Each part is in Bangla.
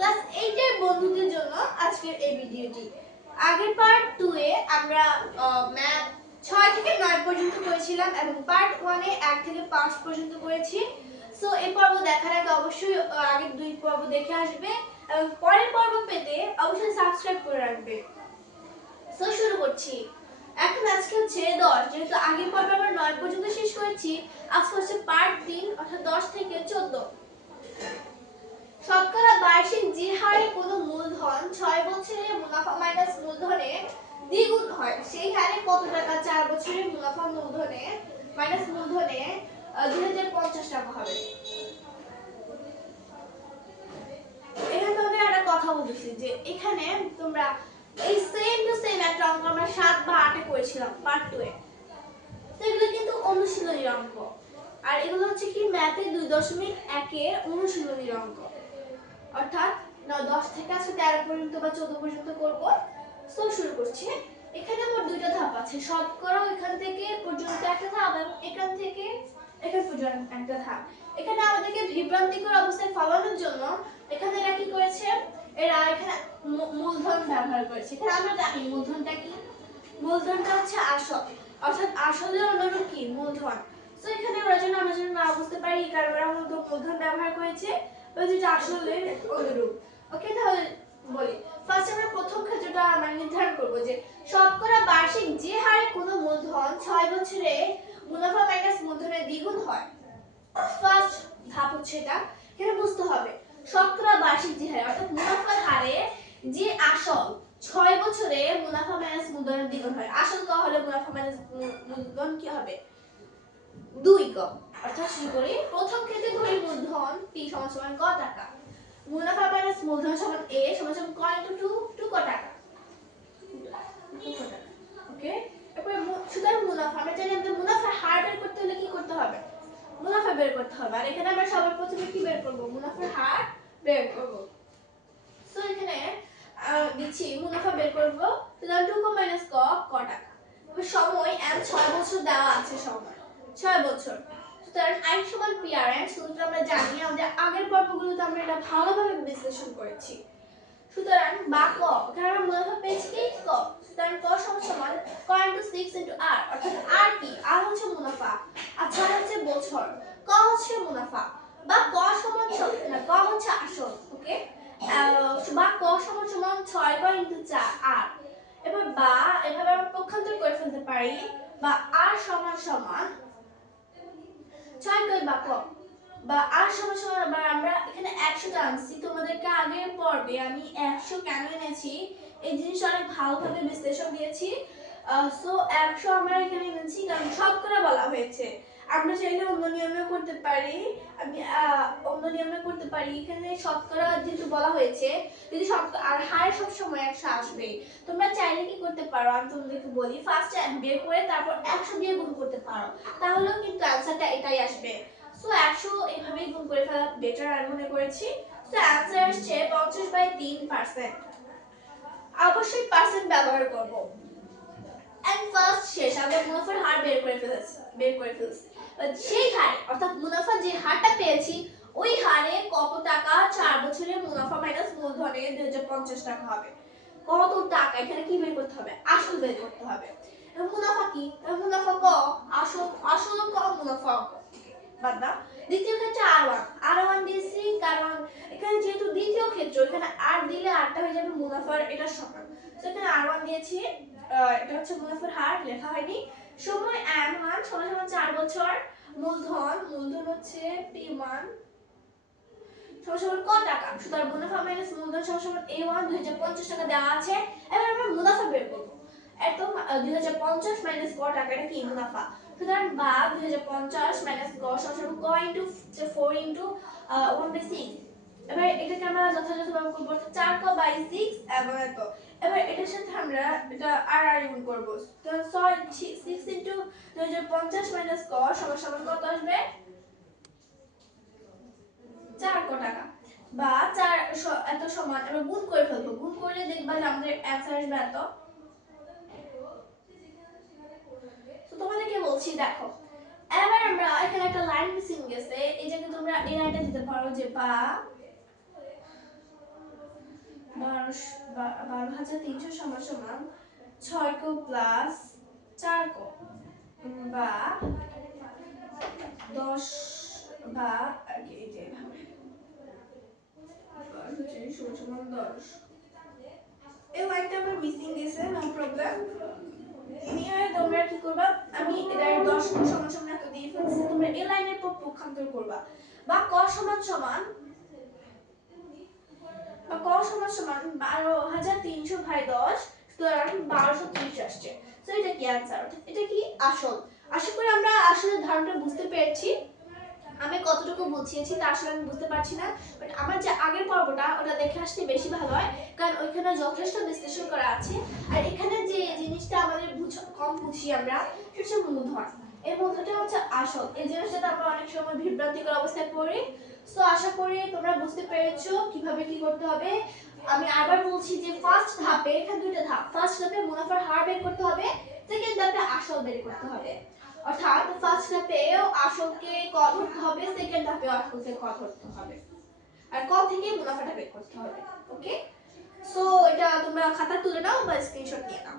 ক্লাস 8 এর বন্ধুদের জন্য আজকের এই ভিডিওটি। আগের পার্ট 2 এ আমরা ম্যাথ 6 থেকে 9 পর্যন্ত করেছিলাম এবং পার্ট 1 এ 1 থেকে 5 পর্যন্ত করেছি। সো এই পর্ব দেখার আগে অবশ্যই আগের দুই পর্ব দেখে আসবে এবং পরের পর্ব পেতে অবশ্যই সাবস্ক্রাইব করে রাখবে। সো শুরু করছি। এখন আজকে হচ্ছে 10, যেহেতু আগের পর্বে আমরা 9 পর্যন্ত শেষ করেছি, আজকে হচ্ছে পার্ট 3 অর্থাৎ 10 থেকে 14। শতকরা বার্ষিক যে হারে কোনো মূলধন 6 বছরে মুনাফা মাইনাস মূলধনে দ্বিগুণ হয়, সেই হারে কত টাকা 4 বছরে মুনাফা মূলধনে মাইনাস মূলধনে 2050 টাকা হবে। এখানে তোমাদের একটা কথা বলতেছি যে এখানে তোমরা এই সেম টু সেম একটা অঙ্ক আমরা 7 বা 8 এ করেছিলাম পার্ট 2 এ। তো এগুলো কিন্তু অনুশীলনীর অঙ্ক, আর এগুলো হচ্ছে কি ম্যাথে 2.1 এর অনুশীলনীর অঙ্ক, অর্থাৎ 10 থেকে আজকে 13 পর্যন্ত বা 14 পর্যন্ত করব। সো শুরু করছি। এখানে আমার দুইটা ধাপ আছে, শতকরা এখান থেকে পর্যন্ত একটা ধাপ এবং এখান থেকে এখান পর্যন্ত একটা ধাপ। এখানে আমাদেরকে বিভ্রান্তিকর অবস্থায় ফলানোর জন্য এখানে এরা কি করেছে, এরা এখানে মূলধন ব্যবহার করেছে। এখানে আমরা জানি মূলধনটা কি, মূলধনটা হচ্ছে আসল, অর্থাৎ আসলের অনুরূপ কি মূলধন। সো এখানে ওরা যেন আমরা যেন না বুঝতে পারি এই কারণে ওরা মূলধন ব্যবহার করেছে, যেটা আসলে অনুরূপ। ওকে, তাহলে বলি ফার্স্ট আমরা প্রথম ক্ষেত্রটা আমরা নির্ধারণ করব যে শতকরা বার্ষিক যে হারে কোনো মূলধন 6 বছরে মুনাফা মাইনাস মূলধনের দ্বিগুণ হয়। ফার্স্ট ধাপ হচ্ছে এটা, এখানে বুঝতে হবে শতকরা বার্ষিক যে হারে অর্থাৎ মুনাফার হারে যে আসল 6 বছরে মুনাফা মাইনাস মূলধনের দ্বিগুণ হয়। আসল ক হলে মুনাফা মাইনাস মূলধন কি হবে 2 ক। অর্থাৎ শুরু করি, প্রথম ক্ষেত্রে ধরি মূলধন p সমান ক টাকা, মুনাফা মাইনাস মূলধন সমান a সমান ক ইনটু 2 ক টাকা। ওকে, এরপর সুতরাং মুনাফা আমরা জানি আমাদের মুনাফার হার বের করতে হলে কি করতে হবে, মুনাফা বের করতে হবে। আর এখানে আমরা সবার প্রথমে কি বের করব, মুনাফার হার বের করব। সো এখানে দিচ্ছি মুনাফা বের করব, সুতরাং 2 ক মাইনাস ক ক টাকা। সময় m 6 বছর দেওয়া আছে, সময় 6 বছর। সুতরাং I সমান PRN সূত্র আমরা জানি, আমাদের আগের পর্বগুলোতে আমরা এটা ভালোভাবে বিশ্লেষণ করেছি। সুতরাং বা ক, এখানে আমরা মুনাফা পেয়েছি কি ক, সুতরাং ক সমান ক ইনটু 6 ইনটু r, অর্থাৎ r কি, r হচ্ছে মুনাফা আর 6 হচ্ছে বছর, ক হচ্ছে মুনাফা বা ক সমান না ক হচ্ছে আসল। ওকে, বা ক সমান 6 ক ইনটু 4 r। এবার বা এভাবে আমরা পক্ষান্তর করে ফেলতে পারি, বা r সমান 6 ক বা ক, বা r সমান আবার আমরা এখানে 100 টা আনছি। তোমাদেরকে আগের পর্বে আমি 100 কেন এনেছি এই জিনিসটা অনেক ভালোভাবে বিশ্লেষণ দিয়েছি। সো 100 আমরা এখানে এনেছি কারণ শতকরা বলা হয়েছে। আমরা চাইলে অন্য নিয়মেও করতে পারি, আমি অন্য নিয়মে করতে পারি। এখানে শতকরা যেহেতু বলা হয়েছে, যদি শতকরা আর হারে সব সময় 100 আসবে, তোমরা চাইলে কি করতে পারো আমি তোমাদেরকে বলি, ফার্স্ট বের করে তারপর 100 দিয়ে গুণ করতে পারো, তাহলেও কিন্তু অ্যানসারটা এটাই আসবে। সো 100 এইভাবেই গুণ করে ফেলা বেটার আমি মনে করেছি। সো অ্যানসার আসছে 50/3%। অবশ্যই পার্সেন্ট ব্যবহার করব। এন্ড ফার্স্ট শেষ আমরা মুনাফার হার বের করে ফেলছি। সেই হারে অর্থাৎ মুনাফা যে হারটা পেয়েছি ওই হারে কত টাকা 4 বছরে মুনাফা মাইনাস মূলধনে 2050 টাকা হবে। কত টাকা এখানে কি বের করতে হবে, আসল বের করতে হবে। এবং মুনাফা কি, মুনাফা ক, আসল ক মুনাফা ক বাদ দাও। দ্বিতীয় ক্ষেত্রে r1 দিয়েছি কারণ এখানে যেহেতু দ্বিতীয় ক্ষেত্র, এখানে r দিলে rটা হয়ে যাবে মুনাফার এটা সমান। তো এখানে r1 দিয়েছি, এটা হচ্ছে মুনাফার হার, লেখা হয়নি। সময় m1 সমান 4 বছর, মূলধন হচ্ছে p1 সমান কত টাকা, সুতরাং মুনাফা মাইনাস মূলধন সমান a1 2050 টাকা দেওয়া আছে। এবার আমরা মুনাফা বের করব। একদম 2050 মাইনাস ক টাকা, এটা কি মুনাফা। সুতরাং বা 2050 মাইনাস ক সমান ক ইনটু 4 ইনটু 1/6। এবার এটাকে আমরা যথাযথভাবে করব 4 ক বাই 6 এবং এত। এবার এটার সাথে আমরা এটা আর গুণ করব, তো 6 ইনটু 2050 মাইনাস ক সমান কত আসবে 4 ক টাকা, বা 4 এত সমান আমরা গুণ করে ফেলবো। গুণ করলে দেখবা যে আমাদের অ্যানসার আসবে এত। তো তোমাদেরকে বলছি দেখো, এবার আমরা এখানে একটা লাইন মিসিং গেছে, এই জায়গায় তোমরা এই লাইনটা দিতে পারো যে বা 12,300 সমান সমান 6 কো প্লাস 4 কো বা 10 বা এই যে এইভাবে 12,300 সমান 10 এই লাইনটা আমার মিসিং গেছে, নো প্রবলেম। এনিওয়ে তোমরা কি করবা, আমি এটার 10 কো সমান সমান এত দিয়ে ফেলছি, তোমরা এই লাইনের পক্ষান্তর করবা বা ক সমান সমান 12,300 ভাগ 10 সুতরাং 1230 আসছে। সো এটা কি आंसर, এটা কি আসল। আশা করি আমরা আসলে ধারণাটা বুঝতে পেরেছি। আমি কতটুকু বুঝিয়েছি তা আসলে আমি বুঝতে পারছি না, বাট আমার যে আগের পর্বটা ওটা দেখে আসতে বেশি ভালো হয়, কারণ ওইখানে যথেষ্ট বিশ্লেষণ করা আছে। আর এখানে যে জিনিসটা আমাদের কম বুঝি আমরা, সেটা হচ্ছে মূলধন। এই মূলধনটা হচ্ছে আসল। এই জিনিসটা আমরা অনেক সময় বিভ্রান্তিকর অবস্থায় পড়ি। সো আশা করি তোমরা বুঝতে পেরেছো কিভাবে কি করতে হবে। আমি আবার বলছি যে ফার্স্ট ধাপে, এখানে দুইটা ধাপ, ফার্স্ট ধাপে মুনাফার হার বের করতে হবে, সেকেন্ড ধাপে আসল বের করতে হবে। অর্থাৎ ফার্স্ট ধাপেও আসলকে ক ধরতে হবে, সেকেন্ড ধাপেও আসলকে ক ধরতে হবে, আর ক থেকে মুনাফাটা বের করতে হবে। ওকে, সো এটা তোমরা খাতা তুলে নাও বা স্ক্রিনশট নিয়ে নাও।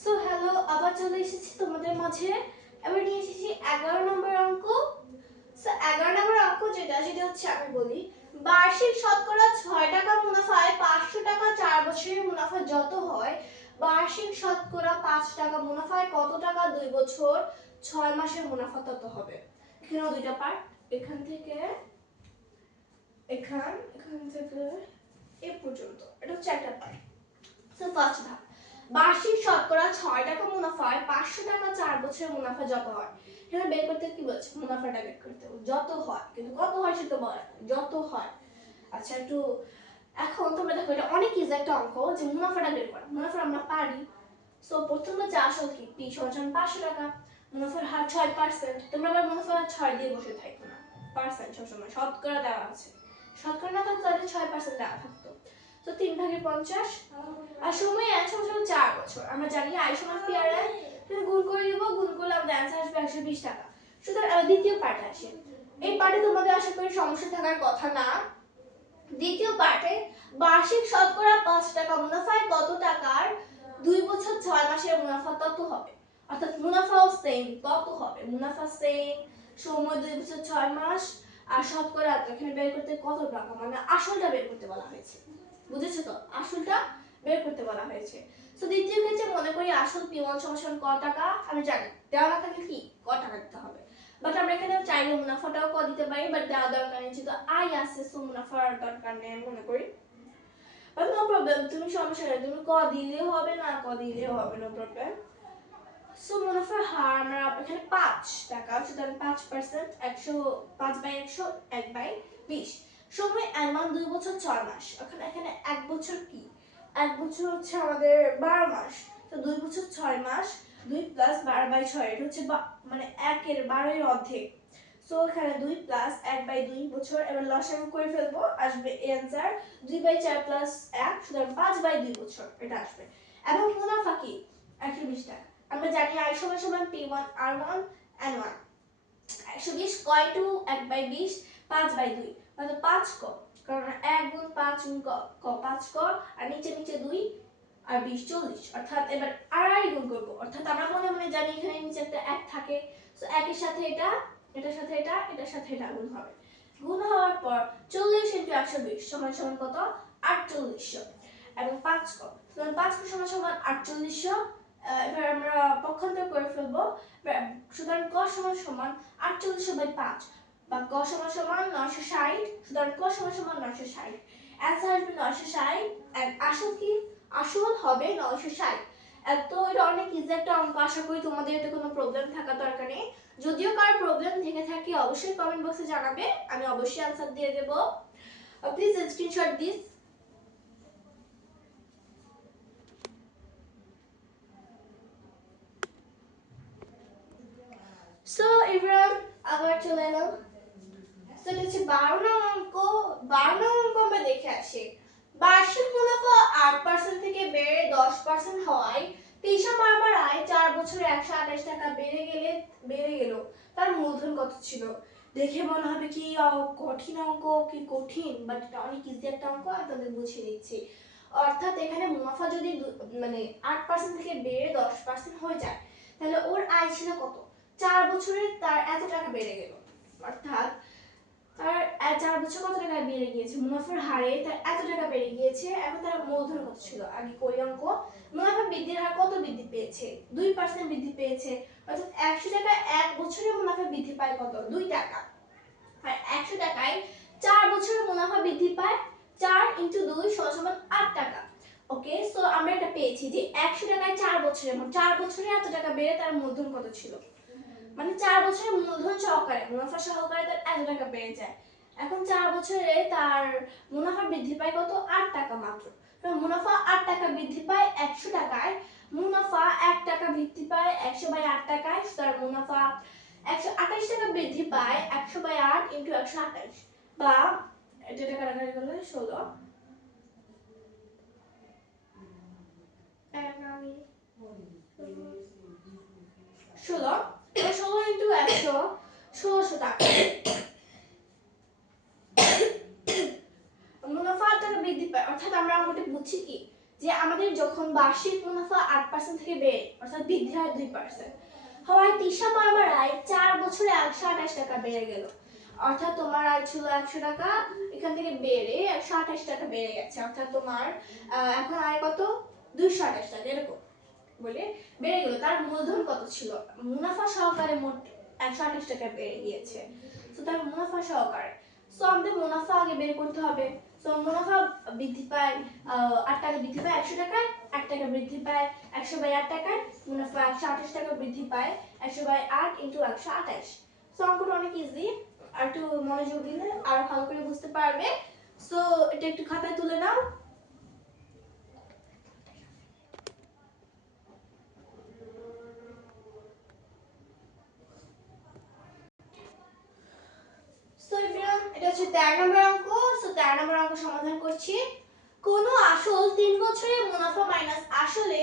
সো হ্যালো, আবার চলে এসেছি তোমাদের মাঝে। এবার নিয়ে এসেছি 11 নম্বর অঙ্ক। সো 11 নম্বর অঙ্ক যেটা হচ্ছে, আমি বলি, বার্ষিক শতকরা 6 টাকা মুনাফায় 500 টাকা 4 বছরের মুনাফা যত হয়, বার্ষিক শতকরা 5 টাকা মুনাফায় কত টাকা 2 বছর 6 মাসের মুনাফা তত হবে। এখানে দুইটা পার্ট, এখান থেকে এখান থেকে এই পর্যন্ত, এটা হচ্ছে একটা পার্ট। সো ফার্স্ট ধাপ, বার্ষিক শতকরা 6 টাকা মুনাফায় 500 টাকা 4 বছরের মুনাফা যত হয়। এখানে বের করতে কি বলছে, মুনাফাটা বের করতে হবে, যত হয়, কিন্তু কত হয় সেটা বলে না, যত হয়। আচ্ছা একটু এখন তোমরা দেখো, এটা অনেক ইজি একটা অঙ্ক যে মুনাফাটা বের করা। মুনাফা আমরা পারি। সো প্রথমে যা আসল কি, পি সমান 500 টাকা, মুনাফার হার 6%। তোমরা আবার মুনাফা 6 দিয়ে বসে থাকো না, পার্সেন্ট সবসময় শতকরা দেওয়া আছে, শতকরা না থাকতো তাহলে 6% দেওয়া থাকতো। তো 3 ভাগে 50, আর সময় অ্যানসার হলো 4 বছর। আমরা জানি আই সমান পি আর আই, তুমি গুণ করে দিব, গুণ করলে আমাদের অ্যানসার আসবে 120 টাকা। সুতরাং দ্বিতীয় পার্ট আসে। এই পার্টে তোমাদের আশা করি সমস্যা থাকার কথা না। দ্বিতীয় পার্টে বার্ষিক শতকরা 5 টাকা মুনাফায় কত টাকার 2 বছর 6 মাসের মুনাফা তত হবে। অর্থাৎ মুনাফাও সেম, তত হবে, মুনাফা সেম, সময় 2 বছর 6 মাস, আর শতকরা এখানে বের করতে কত টাকা, মানে আসলটা বের করতে বলা হয়েছে। বুঝেছো তো, আসলটা বের করতে বলা হয়েছে। সো দ্বিতীয় ক্ষেত্রে মনে করি আসল P1 সমান ক টাকা, আমি জানি দেওয়া না থাকলে কি ক টাকা দিতে হবে, বাট আমরা এখানে চাইলে মুনাফাটাও ক দিতে পারি, বাট দেওয়া দরকার নেই, যেহেতু আই আছে সো মুনাফার দরকার নেই আমি মনে করি। বাট নো প্রবলেম, তুমি সমস্যা নেই, তুমি ক দিলেও হবে, না ক দিলেও হবে, নো প্রবলেম। সো মুনাফার হার আমরা এখানে 5 টাকা, সুতরাং 5%, 105/100, 1/20। সময় এমন 2 বছর 6 মাস। এখানে 1 বছর কি, 1 বছর হচ্ছে আমাদের 12 মাস, তো 2 বছর 6 মাস, 2 প্লাস 12/6, এটা হচ্ছে মানে 1 এর 12 এর অর্ধেক। সো এখানে 2 প্লাস 1/2 বছর। এবার লসাগু করে ফেলবো, আসবে অ্যানসার 2/4 প্লাস 1, সুতরাং 5/2 বছর এটা আসবে। এবং মুনাফা কি 120 টাকা। আমরা জানি আই সমান সমান P1 R1 N1, 120 কয় টু 1/20, 5/2, মানে 5 ক, কারণ 1 গুণ 5 গুণ ক 5 ক, আর নিচে নিচে 2 আর 20 40, অর্থাৎ এবার আড়াই গুণ করব, অর্থাৎ আমরা মনে মনে জানি এখানে নিচে একটা 1 থাকে, সো 1 এর সাথে এটা, এটার সাথে এটা, এটার সাথে এটা গুণ হবে। গুণ হওয়ার পর 40 * 120 সমান সমান কত, 4800, এবং 5 ক, সুতরাং 5 ক সমান সমান 4800। এবার আমরা পক্ষান্তর করে ফেলবো, সুতরাং ক সমান সমান 4800/5, বা ক সমান সমান 960, সুতরাং ক সমান সমান 960, অ্যানসার আসবে 960। এন্ড আসল কি, আসল হবে 960। এত এটা অনেক ইজি একটা অঙ্ক, আশা করি তোমাদের এতে কোনো প্রবলেম থাকা দরকার নেই। যদিও কার প্রবলেম থেকে থাকে অবশ্যই কমেন্ট বক্সে জানাবে, আমি অবশ্যই অ্যানসার দিয়ে দেব। Please screenshot this. সো এবার আবার চলে এলাম, সো এটা হচ্ছে 12 নং অঙ্ক। 12 নং অঙ্ক আমরা দেখে আসি। বার্ষিক মুনাফা 8% থেকে বেড়ে 10% হওয়ায় তিশা মারমার আয় 4 বছরে 128 টাকা বেড়ে গেল, তার মূলধন কত ছিল? দেখে মনে হবে কি কঠিন অঙ্ক, কি কঠিন, বাট এটা অনেক ইজি একটা অঙ্ক, আমি তোমাদের বুঝিয়ে দিচ্ছি। অর্থাৎ এখানে মুনাফা যদি মানে 8% থেকে বেড়ে 10% হয়ে যায়, তাহলে ওর আয় ছিল কত? 4 বছরে তার এত টাকা বেড়ে গেল, অর্থাৎ তার 4 বছর কত টাকা বেড়ে গিয়েছে, মুনাফার হারে তার এত টাকা বেড়ে গিয়েছে। এখন তার মূলধন কত ছিল? আগে করি অঙ্ক। মুনাফা বৃদ্ধির হার কত বৃদ্ধি পেয়েছে? 2% বৃদ্ধি পেয়েছে, অর্থাৎ 100 টাকা এক বছরে মুনাফা বৃদ্ধি পায় কত? 2 টাকা। আর 100 টাকায় 4 বছরে মুনাফা বৃদ্ধি পায় 4 × 2 = 8 টাকা। ওকে, সো আমরা এটা পেয়েছি যে 100 টাকায় 4 বছরে, মানে 4 বছরে এত টাকা বেড়ে তার মূলধন কত ছিল, মানে 4 বছরের মূলধন সহকারে, মুনাফা সহকারে তার এত টাকা বেড়ে যায়। এখন 4 বছরে তার মুনাফা বৃদ্ধি পায় কত? 8 টাকা মাত্র। তো মুনাফা 8 টাকা বৃদ্ধি পায় 100 টাকায়, মুনাফা 1 টাকা বৃদ্ধি পায় 100/8 টাকায়, তার মুনাফা 128 টাকা বৃদ্ধি পায় 100/8 × 128, বা এটা টাকা কাটাকাটি করলে 16 16 × 100 1600 টাকা। মুনাফা 8 টাকা বৃদ্ধি পায়, অর্থাৎ আমরা অঙ্কটা বুঝছি কি, যে আমাদের যখন বার্ষিক মুনাফা 8% থেকে বেড়ে, অর্থাৎ বৃদ্ধি হয় 2%, হয় তিশা মারমার আয় 4 বছরে 128 টাকা বেড়ে গেল। অর্থাৎ তোমার আয় ছিল 100 টাকা, এখান থেকে বেড়ে 128 টাকা বেড়ে গেছে, অর্থাৎ তোমার এখন আয় কত? 228 টাকা, এরকম বলে বেড়ে গেল। তার মূলধন কত ছিল? মুনাফা সহকারে মোট 128 টাকা বেড়ে গিয়েছে, তো তার মুনাফা সহকারে। সো আমাদের মুনাফা আগে বের করতে হবে। সো মুনাফা বৃদ্ধি পায় 8 টাকা বৃদ্ধি পায় 100 টাকায়, 1 টাকা বৃদ্ধি পায় 100/8 টাকায়, মুনাফা 128 টাকা বৃদ্ধি পায় 100/8 × 128। সো অঙ্কটা অনেক ইজি, আর একটু মনোযোগ দিলে আরো ভালো করে বুঝতে পারবে। সো এটা একটু খাতায় তুলে নাও। এটা হচ্ছে 13 নম্বর অঙ্ক। সো 13 নম্বর অঙ্ক সমাধান করছি। কোন আসল 3 বছরের মুনাফা মাইনাস আসলে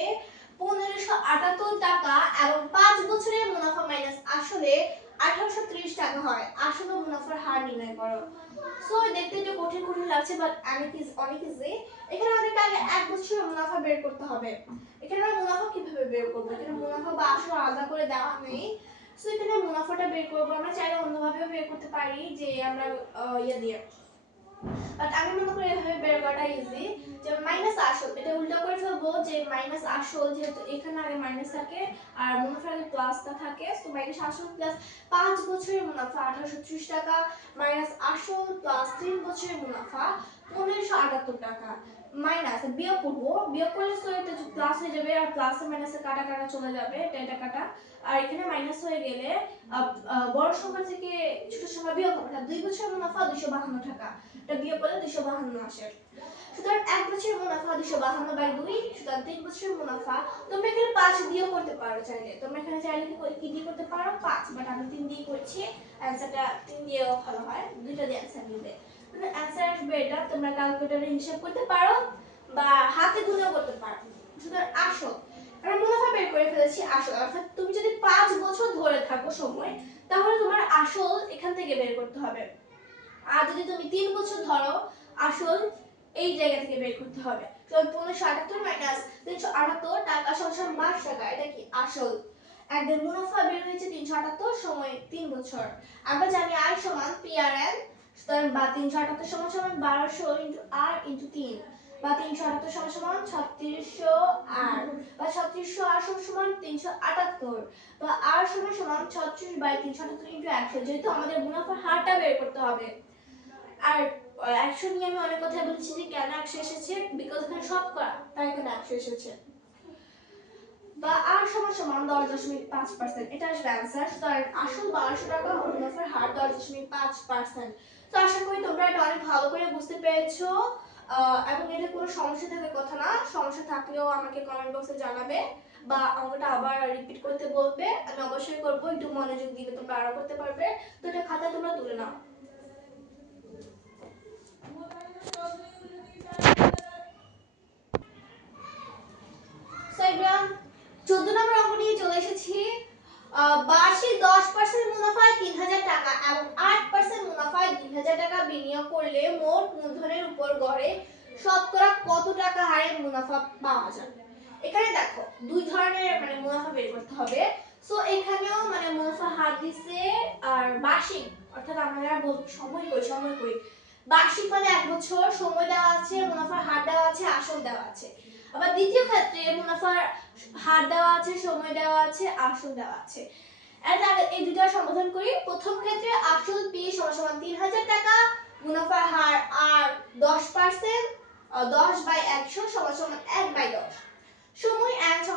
1578 টাকা এবং 5 বছরের মুনাফা মাইনাস আসলে 1830 টাকা হয়, আসল ও মুনাফার হার নির্ণয় করো। সো দেখতে একটু কঠিন কঠিন লাগছে, বাট অনেক ইজি। এখানে আমাদেরকে আগে 1 বছরের মুনাফা বের করতে হবে। এখানে আমরা মুনাফা কিভাবে বের করব? এখানে মুনাফা বা আসল আলাদা করে দেওয়া নেই। সো এখানে মুনাফাটা বের করব, আমরা চাইলে অন্যভাবেও বের করতে পারি, যে আমরা ইয়া দিয়ে, বাট আমি মনে করি এভাবে বের করাটা ইজি। যে মাইনাস আসল, এটা উল্টো করে ফেলবো, যে মাইনাস আসল, যেহেতু এখানে আগে মাইনাস থাকে আর মুনাফার আগে প্লাসটা থাকে, সো মাইনাস আসল প্লাস 5 বছরের মুনাফা 1830 টাকা মাইনাস আসল প্লাস 3 বছরের মুনাফা 1578 টাকা, মাইনাস বিয়োগ করব, বিয়োগ করলে সো এটা প্লাস হয়ে যাবে, আর প্লাস আর মাইনাসে কাটা কাটা চলে যাবে, এটা কাটা, আর এখানে মাইনাস হয়ে গেলে বড় সংখ্যা থেকে ছোট সংখ্যা বিয়োগ হবে, 2 বছরের মুনাফা 252 টাকা, এটা বিয়োগ করলে 252 আসে। সুতরাং 1 বছরের মুনাফা 252/2, সুতরাং 3 বছরের মুনাফা, তোমরা এখানে 5 দিয়েও করতে পারো চাইলে, তোমরা এখানে চাইলে কি দিয়ে করতে পারো? 5, বাট আমি 3 দিয়ে করছি, অ্যানসারটা 3 দিয়েও ভালো হয়, দুইটা দিয়ে অ্যানসার দিবে, মানে অ্যানসার আসবে এটা। তোমরা ক্যালকুলেটরে হিসাব করতে পারো বা হাতে গুনেও করতে পারো। সুতরাং আসল, আমরা মুনাফা বের করে ফেলেছি আসল, অর্থাৎ তুমি যদি 5 বছর ধরে থাকো সময়, তাহলে তোমার আসল এখান থেকে বের করতে হবে। আর যদি তুমি 3 বছর ধরো, আসল এই জায়গা থেকে বের করতে হবে। তো 1578 মাইনাস 378 টাকা সমান 22 টাকা, এটা কি আসল। একদম মুনাফা বের হয়েছে 378, সময় 3 বছর। আমরা জানি আই সমান PRN, সুতরাং বা 378 সমান 1200 × R × 3, বা 378 সমান 3600 R, বা 3600 R সমান 378, বা R সমান 36/378 × 100, যেহেতু আমাদের মুনাফার হারটা বের করতে হবে। আর 100 নিয়ে আমি অনেক কথা বলেছি যে কেন 100 এসেছে, বিকজ এখানে শতকরা, তাই এখানে 100 এসেছে। বা আর সমান 10.5%, এটা আসবে অ্যানসার। সুতরাং আসল 1200 টাকা, মুনাফার হার 10.5%। তো আশা করি তোমরা এটা অনেক ভালো করে বুঝতে পেরেছো, এবং এর কোনো সমস্যা থাকার কথা না। সমস্যা থাকলেও আমাকে কমেন্ট বক্সে জানাবে, বা অঙ্কটা আবার রিপিট করতে বলবে, আমি অবশ্যই করব। একটু মনোযোগ দিলে তোমরা আরো করতে পারবে। তো এটা খাতায় তোমরা তুলে নাও। So everyone, 14 নম্বর অঙ্ক নিয়ে চলে এসেছি। বার্ষিক 10% মুনাফায় 3000 টাকা এবং 8% মুনাফায় 2000 টাকা বিনিয়োগ করলে মোট মূলধনের উপর গড়ে শতকরা কত টাকা হারে মুনাফা পাওয়া যাবে। এখানে দেখো দুই ধরনের মানে মুনাফা বের করতে হবে। সো এখানেও মানে মুনাফা হার দিছে আর বার্ষিক, অর্থাৎ আমরা বলবো সময় কই বার্ষিক মানে 1 বছর, সময় দেওয়া আছে, মুনাফার হার দেওয়া আছে, আসল দেওয়া আছে। আবার দ্বিতীয় ক্ষেত্রে মুনাফার হার দেওয়া আছে, সময় দেওয়া আছে, আসল দেওয়া আছে। এই দুটো সমাধান করি। প্রথম ক্ষেত্রে আসল P = 3000 টাকা, মুনাফার হার আর 10%, 10/100 = 1/10। সময় n =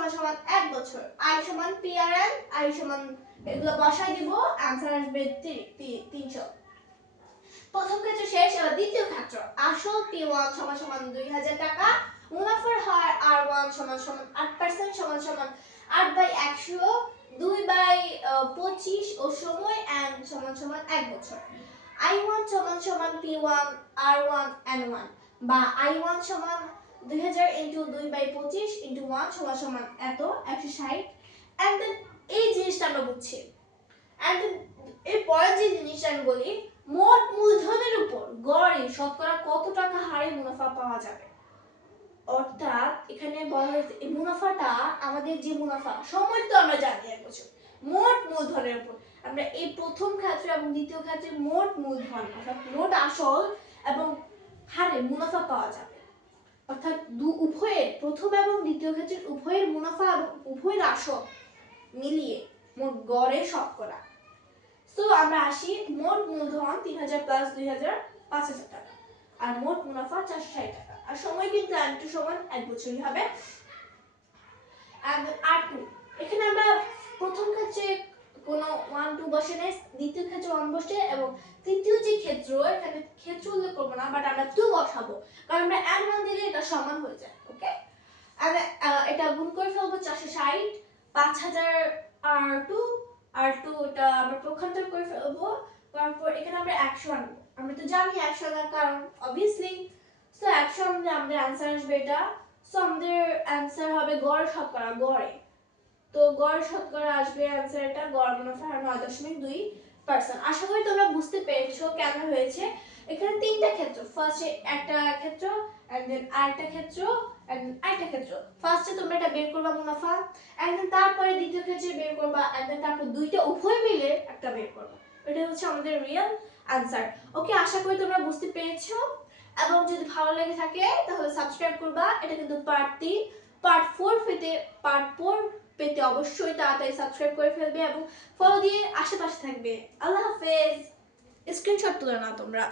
1 বছর, I = PRN, I এগুলো বসাই দিব, आंसर আসবে 300। প্রথম ক্ষেত্র শেষ। এবার দ্বিতীয় ক্ষেত্র, আসল P1 = 2000 টাকা, মুনাফার হার R1 = 8% = 8/100, 2/25 ও সময় n = 1 বছর। I1 = P1 R1 N1 বা I1 = 2000 * 2/25 * 1 = এত 160। এন্ড দেন এই জিনিসটা আমরা বুঝছি। এন্ড দেন এর পরের যে জিনিসটা আমি বলি, মোট মূলধনের উপর গড়ে শতকরা কত টাকা হারে মুনাফা পাওয়া যাবে। অর্থাৎ এখানে বলা হয়েছে এই মুনাফাটা, আমাদের যে মুনাফা সময় তো আমরা জানি 1 বছর, মোট মূলধনের উপর আমরা এই প্রথম ক্ষেত্রে এবং দ্বিতীয় ক্ষেত্রে মোট মূলধন অর্থাৎ মোট আসল এবং হারে মুনাফা পাওয়া যাবে। অর্থাৎ উভয়ের, প্রথম এবং দ্বিতীয় ক্ষেত্রে উভয়ের মুনাফা এবং উভয়ের আসল মিলিয়ে মোট গড়ে শতকরা। সো আমরা আসি, মোট মূলধন 3000 + 2000 5000 টাকা আর মোট মুনাফা 460 টাকা আর সময় কিন্তু n2 = 1 বছরই হবে। R2 এখানে আমরা প্রথম ক্ষেত্রে কোনো 1 2 বসে নেই, দ্বিতীয় ক্ষেত্রে 1 বসে এবং তৃতীয় যে ক্ষেত্র, এখানে ক্ষেত্র উল্লেখ করব না, বাট আমরা 2 বসাবো কারণ আমরা n1 দিলে এটা সমান হয়ে যায়। ওকে, আমরা এটা গুণ করে ফেলবো 460, 5000 R2 এটা আমরা পক্ষান্তর করে ফেলবো। তারপর এখানে আমরা 100 আনবো, আমরা তো জানি 100 আনার কারণ অবভিয়াসলি। সো 100 আনলে আমাদের आंसर আসবে এটা। সো আমাদের आंसर হবে গড় শতকরা, গড়ে তো গড় শতকরা আসবে आंसर এটা, গড় মুনাফা 9.2%। আশা করি তোমরা বুঝতে পেরেছো কেন হয়েছে। এখানে তিনটা ক্ষেত্র, ফার্স্টে একটা ক্ষেত্র এন্ড দেন আরেকটা ক্ষেত্র এন্ড আরেকটা ক্ষেত্র। ফার্স্টে তোমরা এটা বের করবা মুনাফা, এন্ড দেন তারপরে দ্বিতীয় ক্ষেত্রে বের করবা, এন্ড দেন তারপর দুইটা উভয় মিলে একটা বের করবা। এটা হচ্ছে আমাদের রিয়েল आंसर। ওকে, আশা করি তোমরা বুঝতে পেরেছো এবং যদি ভালো লেগে থাকে তাহলে সাবস্ক্রাইব করবা। এটা কিন্তু পার্ট 3। পার্ট 4 পেতে অবশ্যই তাড়াতাড়ি সাবস্ক্রাইব করে ফেলবে এবং ফলো দিয়ে আশেপাশে থাকবে। আল্লাহ হাফেজ। স্ক্রিনশট তুলে নাও তোমরা।